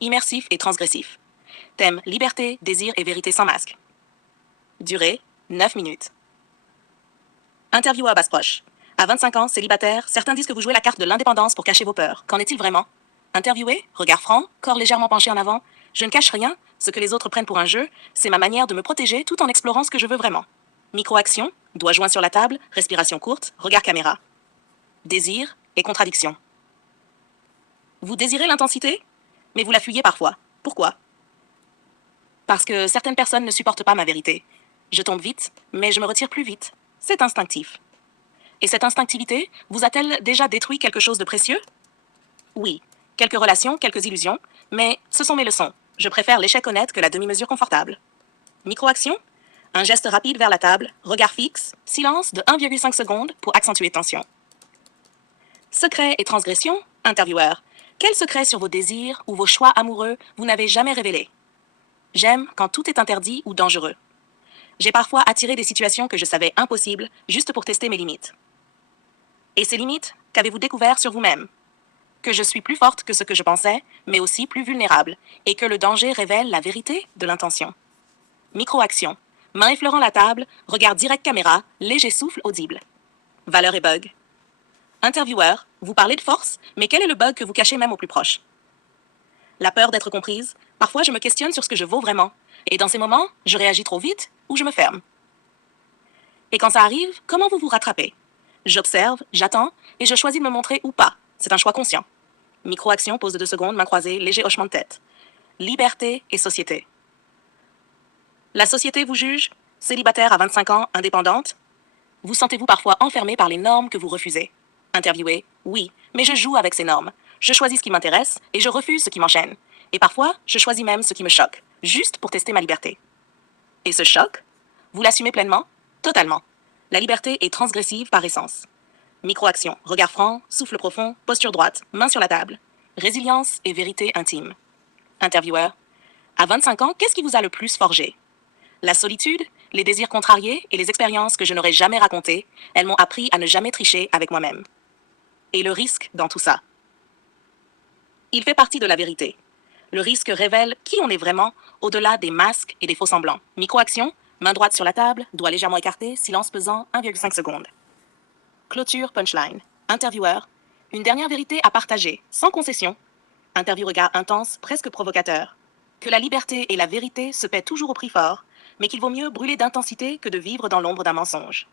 immersif et transgressif. Thème liberté, désir et vérité sans masque. Durée 9 minutes. Interview à basse proche. À 25 ans, célibataire, certains disent que vous jouez la carte de l'indépendance pour cacher vos peurs. Qu'en est-il vraiment? Interviewé, regard franc, corps légèrement penché en avant. Je ne cache rien, ce que les autres prennent pour un jeu, c'est ma manière de me protéger tout en explorant ce que je veux vraiment. Micro-action, doigt joint sur la table, respiration courte, regard caméra. Désir et contradiction. Vous désirez l'intensité, mais vous la fuyez parfois. Pourquoi? Parce que certaines personnes ne supportent pas ma vérité. Je tombe vite, mais je me retire plus vite. C'est instinctif. Et cette instinctivité vous a-t-elle déjà détruit quelque chose de précieux? Oui, quelques relations, quelques illusions, mais ce sont mes leçons. Je préfère l'échec honnête que la demi-mesure confortable. Micro-action, un geste rapide vers la table, regard fixe, silence de 1,5 secondes pour accentuer tension. Secret et transgression, intervieweur. Quel secret sur vos désirs ou vos choix amoureux vous n'avez jamais révélé? J'aime quand tout est interdit ou dangereux. J'ai parfois attiré des situations que je savais impossibles juste pour tester mes limites. Et ces limites, qu'avez-vous découvert sur vous-même? Que je suis plus forte que ce que je pensais, mais aussi plus vulnérable, et que le danger révèle la vérité de l'intention. Micro-action. Main effleurant la table, regard direct caméra, léger souffle audible. Valeur et bug. Intervieweur, vous parlez de force, mais quel est le bug que vous cachez même au plus proche? La peur d'être comprise. Parfois, je me questionne sur ce que je vaux vraiment. Et dans ces moments, je réagis trop vite ou je me ferme. Et quand ça arrive, comment vous vous rattrapez? J'observe, j'attends, et je choisis de me montrer ou pas. C'est un choix conscient. Micro-action, pause de 2 secondes, main croisée, léger hochement de tête. Liberté et société. La société vous juge? Célibataire à 25 ans, indépendante? Vous sentez-vous parfois enfermé par les normes que vous refusez? Interviewé, oui, mais je joue avec ces normes. Je choisis ce qui m'intéresse et je refuse ce qui m'enchaîne. Et parfois, je choisis même ce qui me choque, juste pour tester ma liberté. Et ce choc, vous l'assumez pleinement? Totalement. La liberté est transgressive par essence. Micro-action, regard franc, souffle profond, posture droite, main sur la table. Résilience et vérité intime. Intervieweur, à 25 ans, qu'est-ce qui vous a le plus forgé? La solitude, les désirs contrariés et les expériences que je n'aurais jamais racontées, elles m'ont appris à ne jamais tricher avec moi-même. Et le risque dans tout ça? Il fait partie de la vérité. Le risque révèle qui on est vraiment au-delà des masques et des faux-semblants. Micro-action, main droite sur la table, doigt légèrement écarté, silence pesant, 1,5 secondes. Clôture punchline. Intervieweur, une dernière vérité à partager, sans concession. Interview regard intense, presque provocateur. Que la liberté et la vérité se paient toujours au prix fort, mais qu'il vaut mieux brûler d'intensité que de vivre dans l'ombre d'un mensonge.